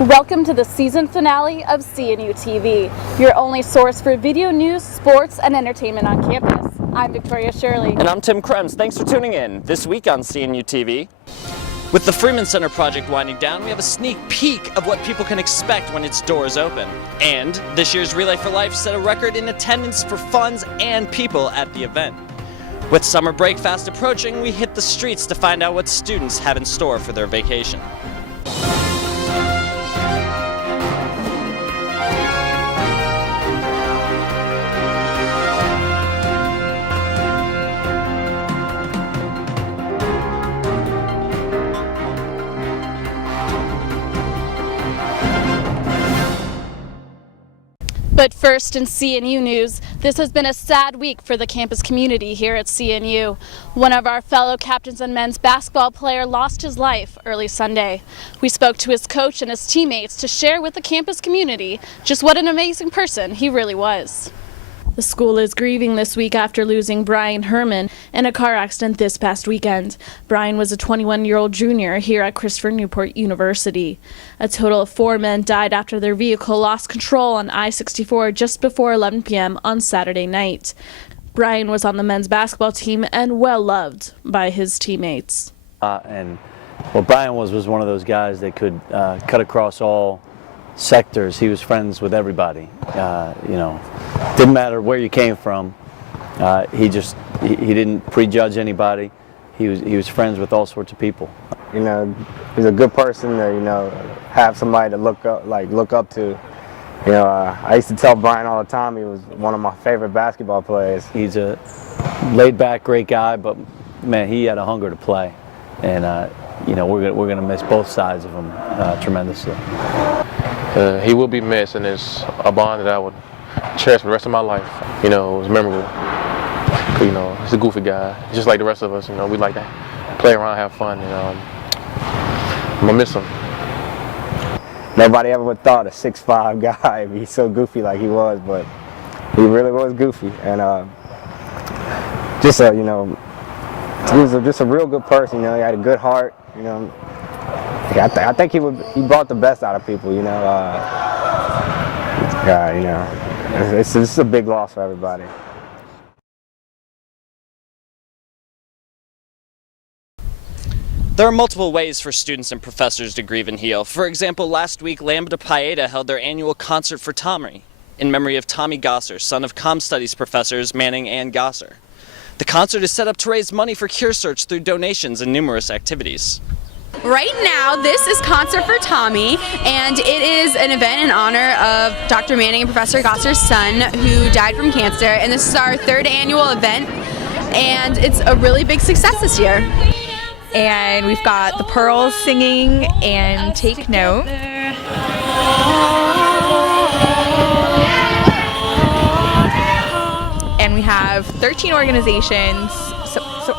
Welcome to the season finale of CNU TV, your only source for video news, sports, and entertainment on campus. I'm Victoria Shirley. And I'm Tim Krems. Thanks for tuning in. This week on CNU TV. With the Freeman Center project winding down, we have a sneak peek of what people can expect when its doors open. And this year's Relay for Life set a record in attendance for funds and people at the event. With summer break fast approaching, we hit the streets to find out what students have in store for their vacation. But first in CNU news, this has been a sad week for the campus community here at CNU. One of our fellow captains and men's basketball player lost his life early Sunday. We spoke to his coach and his teammates to share with the campus community just what an amazing person he really was. The school is grieving this week after losing Brian Herman in a car accident this past weekend. Brian was a 21-year-old junior here at Christopher Newport University. A total of 4 men died after their vehicle lost control on I-64 just before 11 p.m. on Saturday night. Brian was on the men's basketball team and well loved by his teammates. And what Brian was one of those guys that could cut across all sectors. He was friends with everybody. Didn't matter where you came from. He didn't prejudge anybody. He was friends with all sorts of people. He's a good person to have somebody to look up to. I used to tell Brian all the time he was one of my favorite basketball players. He's a laid-back, great guy, but man, he had a hunger to play, and we're gonna miss both sides of him tremendously. He will be missed, and it's a bond that I would cherish for the rest of my life. It was memorable. He's a goofy guy, just like the rest of us. We like to play around, have fun, I'm gonna miss him. Nobody ever would thought a 6'5" guy would be so goofy like he was, but he really was goofy, and he was just a real good person. He had a good heart. I think he brought the best out of people. It's a big loss for everybody. There are multiple ways for students and professors to grieve and heal. For example, last week, Lambda Pi Eta held their annual concert for Tommy, in memory of Tommy Gosser, son of Comm Studies professors Manning and Gosser. The concert is set up to raise money for Cure Search through donations and numerous activities. Right now, this is Concert for Tommy, and it is an event in honor of Dr. Manning and Professor Gosser's son, who died from cancer, and this is our 3rd annual event, and it's a really big success this year. And we've got the Pearls singing and Take Note. And we have 13 organizations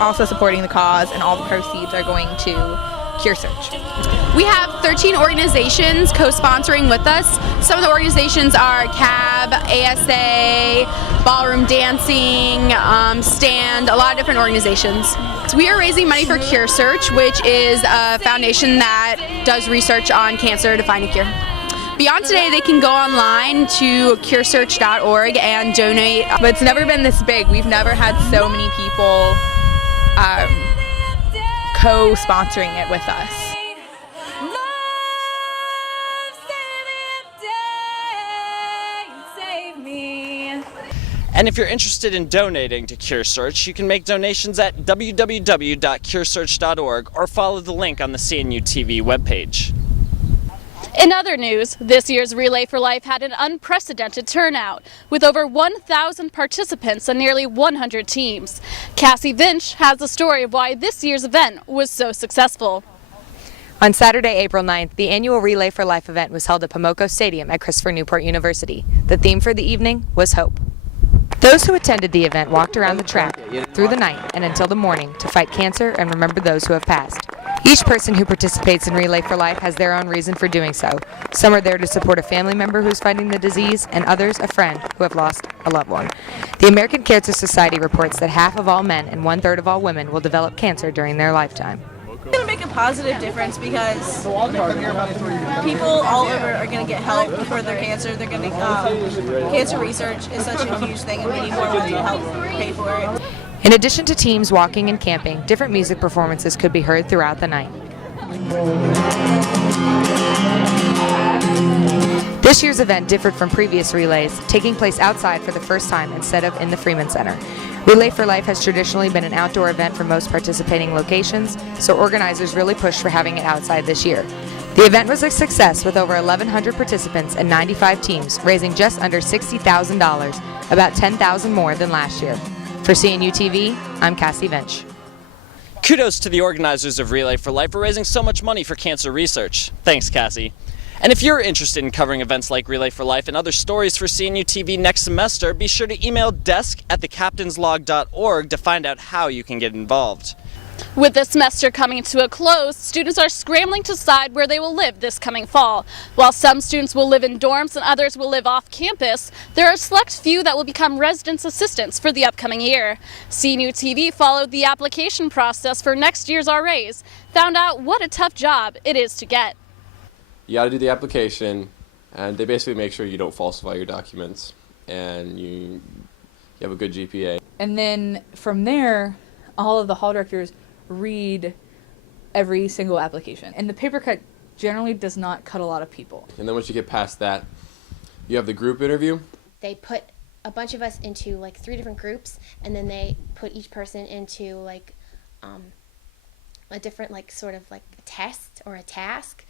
also supporting the cause, and all the proceeds are going to Cure Search. We have 13 organizations co-sponsoring with us. Some of the organizations are CAB, ASA, Ballroom Dancing, STAND, a lot of different organizations. So we are raising money for Cure Search, which is a foundation that does research on cancer to find a cure. Beyond today, they can go online to curesearch.org and donate. But it's never been this big. We've never had so many people co-sponsoring it with us. And if you're interested in donating to Cure Search, you can make donations at www.curesearch.org or follow the link on the CNU TV webpage. In other news, this year's Relay for Life had an unprecedented turnout, with over 1,000 participants and nearly 100 teams. Cassie Vinch has the story of why this year's event was so successful. On Saturday, April 9th, the annual Relay for Life event was held at Pomoco Stadium at Christopher Newport University. The theme for the evening was hope. Those who attended the event walked around the track through the night and until the morning to fight cancer and remember those who have passed. Each person who participates in Relay for Life has their own reason for doing so. Some are there to support a family member who's fighting the disease, and others a friend who have lost a loved one. The American Cancer Society reports that half of all men and 1/3 of all women will develop cancer during their lifetime. It's going to make a positive difference because people all over are going to get help for their cancer. They're going to cancer research is such a huge thing, and we need more money to help pay for it. In addition to teams walking and camping, different music performances could be heard throughout the night. This year's event differed from previous relays, taking place outside for the first time instead of in the Freeman Center. Relay for Life has traditionally been an outdoor event for most participating locations, so organizers really pushed for having it outside this year. The event was a success with over 1,100 participants and 95 teams, raising just under $60,000, about $10,000 more than last year. For CNU TV, I'm Cassie Vench. Kudos to the organizers of Relay for Life for raising so much money for cancer research. Thanks, Cassie. And if you're interested in covering events like Relay for Life and other stories for CNU TV next semester, be sure to email desk@thecaptainslog.org to find out how you can get involved. With this semester coming to a close, students are scrambling to decide where they will live this coming fall. While some students will live in dorms and others will live off campus, there are a select few that will become residence assistants for the upcoming year. CNU TV followed the application process for next year's RAs, found out what a tough job it is to get. You got to do the application, and they basically make sure you don't falsify your documents and you have a good GPA. And then from there, all of the hall directors read every single application. And the paper cut generally does not cut a lot of people. And then once you get past that, you have the group interview. They put a bunch of us into like 3 different groups, and then they put each person into like a different like sort of like a test or a task.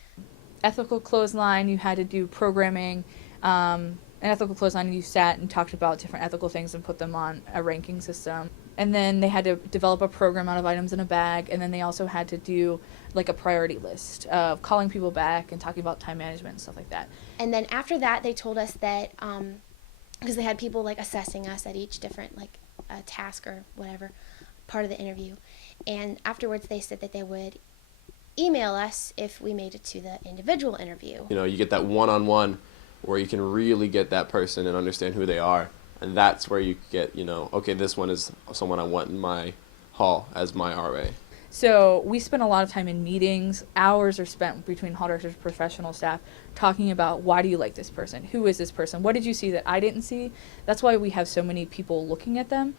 Ethical clothesline, you had to do programming. An ethical clothesline, you sat and talked about different ethical things and put them on a ranking system. And then they had to develop a program out of items in a bag, and then they also had to do like a priority list of calling people back and talking about time management and stuff like that. And then after that, they told us that, because they had people like assessing us at each different like task or whatever part of the interview, and afterwards they said that they would email us if we made it to the individual interview. You know, you get that one-on-one where you can really get that person and understand who they are. And that's where you get, you know, okay, this one is someone I want in my hall as my RA. So we spent a lot of time in meetings. Hours are spent between hall directors and professional staff talking about, why do you like this person? Who is this person? What did you see that I didn't see? That's why we have so many people looking at them.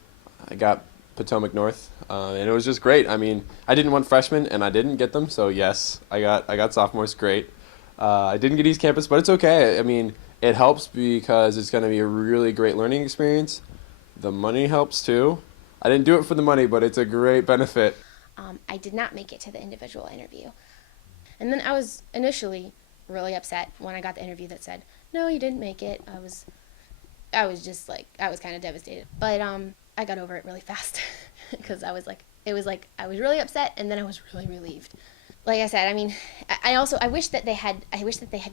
I got Potomac North, and it was just great. I mean, I didn't want freshmen, and I didn't get them, so yes, I got sophomores, great. I didn't get East Campus, but it's okay. I mean, it helps because it's going to be a really great learning experience. The money helps too. I didn't do it for the money, but it's a great benefit. I did not make it to the individual interview. And then I was initially really upset when I got the interview that said, no, you didn't make it. I was just like, I was kind of devastated. But I got over it really fast because I was really upset, and then I was really relieved. Like I said, I mean, I wish that they had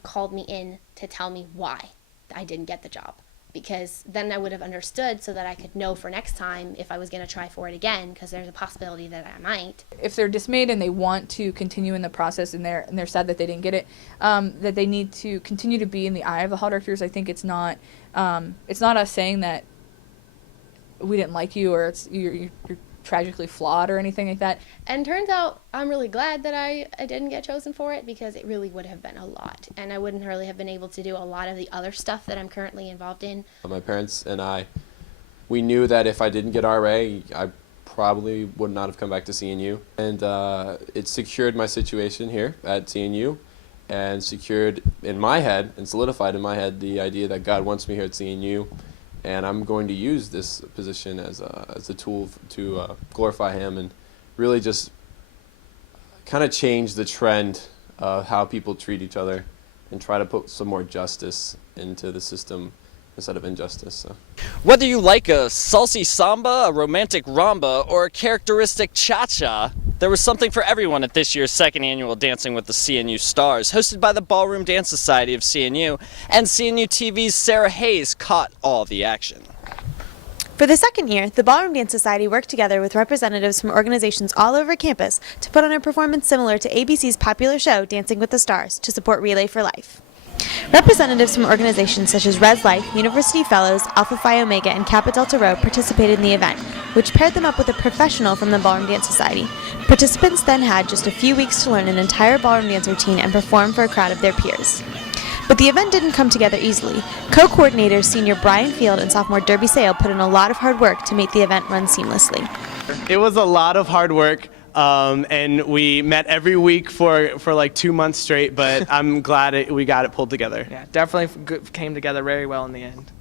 called me in to tell me why I didn't get the job, because then I would have understood so that I could know for next time if I was going to try for it again, because there's a possibility that I might. If they're dismayed and they want to continue in the process and they're sad that they didn't get it, that they need to continue to be in the eye of the hall directors. I think it's not us saying that we didn't like you or you're tragically flawed or anything like that. And turns out I'm really glad that I didn't get chosen for it, because it really would have been a lot, and I wouldn't really have been able to do a lot of the other stuff that I'm currently involved in. My parents and we knew that if I didn't get RA, I probably would not have come back to CNU, and it secured my situation here at CNU, and secured in my head and solidified in my head the idea that God wants me here at CNU. And I'm going to use this position as a tool to glorify Him and really just kind of change the trend of how people treat each other and try to put some more justice into the system instead of injustice. So. Whether you like a salsa samba, a romantic rumba, or a characteristic cha-cha, there was something for everyone at this year's second annual Dancing with the CNU Stars, hosted by the Ballroom Dance Society of CNU, and CNU TV's Sarah Hayes caught all the action. For the second year, the Ballroom Dance Society worked together with representatives from organizations all over campus to put on a performance similar to ABC's popular show Dancing with the Stars to support Relay for Life. Representatives from organizations such as Res Life, University Fellows, Alpha Phi Omega, and Kappa Delta Rho participated in the event, which paired them up with a professional from the Ballroom Dance Society. Participants then had just a few weeks to learn an entire ballroom dance routine and perform for a crowd of their peers. But the event didn't come together easily. Co-coordinators senior Brian Field and sophomore Derby Sale put in a lot of hard work to make the event run seamlessly. It was a lot of hard work, and we met every week for like 2 months straight, but I'm glad we got it pulled together. Yeah, definitely came together very well in the end.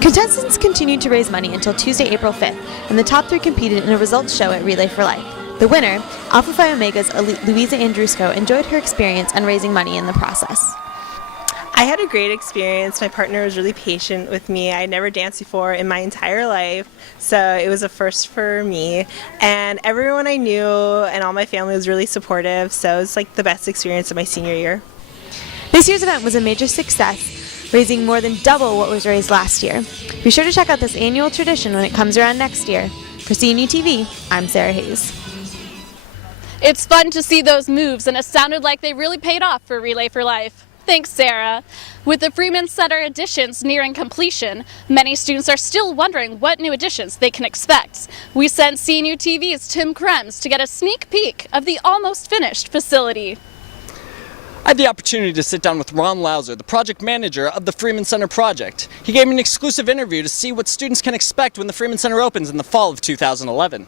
Contestants continued to raise money until Tuesday, April 5th, and the top 3 competed in a results show at Relay for Life. The winner, Alpha Phi Omega's Louisa Andrusco, enjoyed her experience and raising money in the process. I had a great experience. My partner was really patient with me. I had never danced before in my entire life, so it was a first for me. And everyone I knew and all my family was really supportive, so it was like the best experience of my senior year. This year's event was a major success, raising more than double what was raised last year. Be sure to check out this annual tradition when it comes around next year. For CNU TV, I'm Sarah Hayes. It's fun to see those moves, and it sounded like they really paid off for Relay for Life. Thanks, Sarah. With the Freeman Center additions nearing completion, many students are still wondering what new additions they can expect. We sent CNU TV's Tim Krems to get a sneak peek of the almost finished facility. I had the opportunity to sit down with Ron Lauser, the project manager of the Freeman Center project. He gave me an exclusive interview to see what students can expect when the Freeman Center opens in the fall of 2011.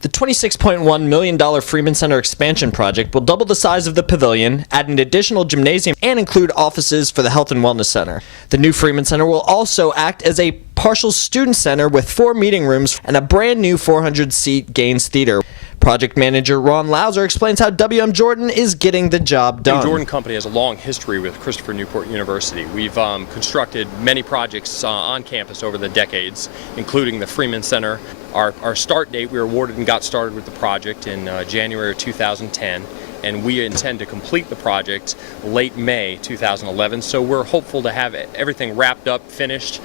The $26.1 million Freeman Center expansion project will double the size of the pavilion, add an additional gymnasium, and include offices for the Health and Wellness Center. The new Freeman Center will also act as a partial student center with 4 meeting rooms and a brand new 400-seat Gaines Theater. Project manager Ron Lauser explains how WM Jordan is getting the job done. The Jordan Company has a long history with Christopher Newport University. We've constructed many projects on campus over the decades, including the Freeman Center. Our start date, we were awarded and got started with the project in January of 2010, and we intend to complete the project late May 2011. So we're hopeful to have everything wrapped up, finished,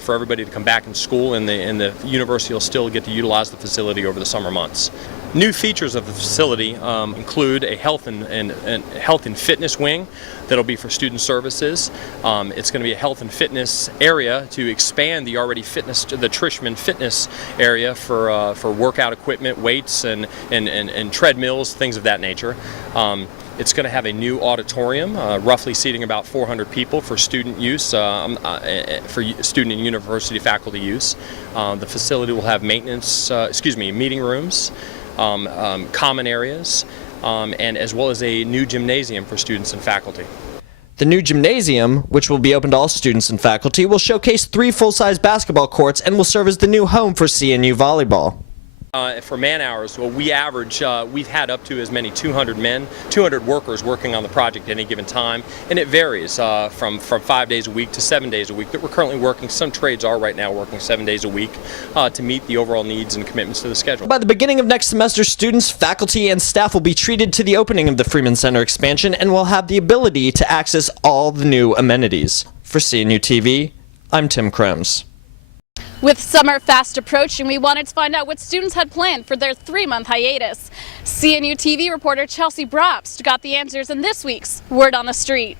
for everybody to come back in school, and the university will still get to utilize the facility over the summer months. New features of the facility include a health and fitness wing that'll be for student services. It's going to be a health and fitness area to expand the already the Trishman fitness area for workout equipment, weights, and treadmills, things of that nature. It's going to have a new auditorium, roughly seating about 400 people for student use, for student and university faculty use. The facility will have meeting rooms, common areas, and as well as a new gymnasium for students and faculty. The new gymnasium, which will be open to all students and faculty, will showcase 3 full-size basketball courts and will serve as the new home for CNU volleyball. For man hours, well, we've had up to as many 200 workers working on the project at any given time, and it varies from 5 days a week to 7 days a week that we're currently working. Some trades are right now working 7 days a week to meet the overall needs and commitments to the schedule. By the beginning of next semester, students, faculty, and staff will be treated to the opening of the Freeman Center expansion and will have the ability to access all the new amenities. For CNU TV, I'm Tim Krems. With summer fast approaching, we wanted to find out what students had planned for their 3-month hiatus. CNU TV reporter Chelsea Brobst got the answers in this week's Word on the Street.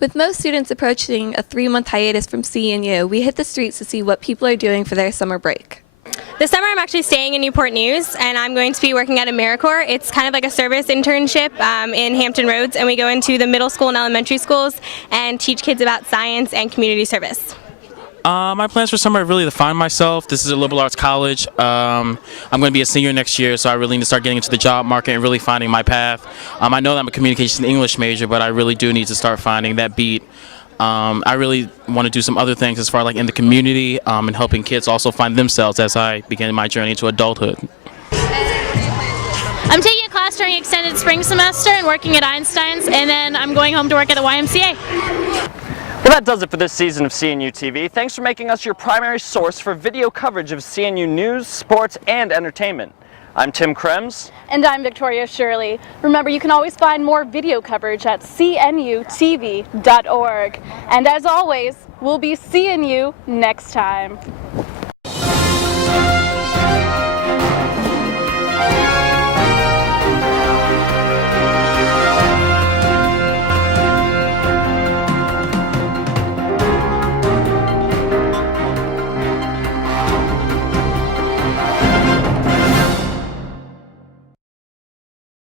With most students approaching a 3-month hiatus from CNU, we hit the streets to see what people are doing for their summer break. This summer I'm actually staying in Newport News, and I'm going to be working at AmeriCorps. It's kind of like a service internship in Hampton Roads, and we go into the middle school and elementary schools and teach kids about science and community service. My plans for summer are really to find myself. This is a liberal arts college. I'm going to be a senior next year, so I really need to start getting into the job market and really finding my path. I know that I'm a communication English major, but I really do need to start finding that beat. I really want to do some other things as far like in the community and helping kids also find themselves as I begin my journey to adulthood. I'm taking a class during extended spring semester and working at Einstein's, and then I'm going home to work at the YMCA. Well, that does it for this season of CNU TV. Thanks for making us your primary source for video coverage of CNU news, sports, and entertainment. I'm Tim Krems. And I'm Victoria Shirley. Remember, you can always find more video coverage at cnutv.org. And as always, we'll be seeing you next time.